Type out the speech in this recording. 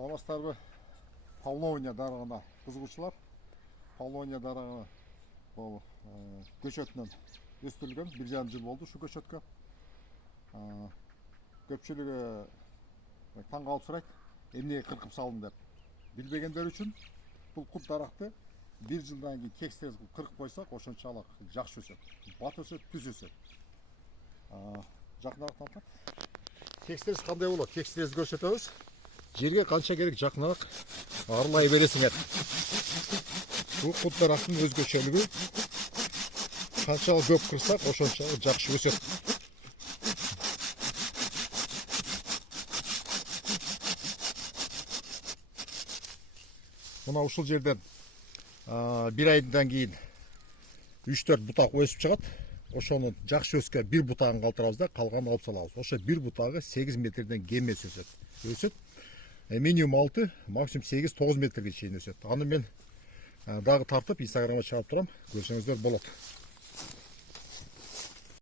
Саламатсыздарбы? Павловния дарыгына кызыгуучулар. Павловния дарыгы бул көчөтүнөн өстүрүлгөн 1,5 жыл болду ушу көчөткө. Көпчүлүгү таң калып сурайт, эмнеге кыркып салдым деп. Билбегендер үчүн бул кут даракты 1 жылдан кийин кекстер кыркып койсок, ошончолук жакшы өсөт. Бат өсөт, түз өсөт. Жакыныраак тантат. Кекстерибиз кандай болот? Кекстерибизди көрсөтөбүз. Жерге канча керек жакыныраак арылай бересиңер. Бул кут дарактын өзгөчөлүгү. Канчалык көп кырсак, ошончолук жакшы өсөт. Мына ушул жерден 1 айдан кийин 3-4 бутак өсүп чыгат. Ошонун жакшы өскөн бир бутагын калтырабыз да, калганын алып салабыз. Ошо бир бутагы 8 метрден кем эмес өсөт. Минимум 6, максимум 8-9 метрге чейин өсөт. Аны мен дагы тартып Инстаграмга чыгарып турам, көрсөңүздөр болот.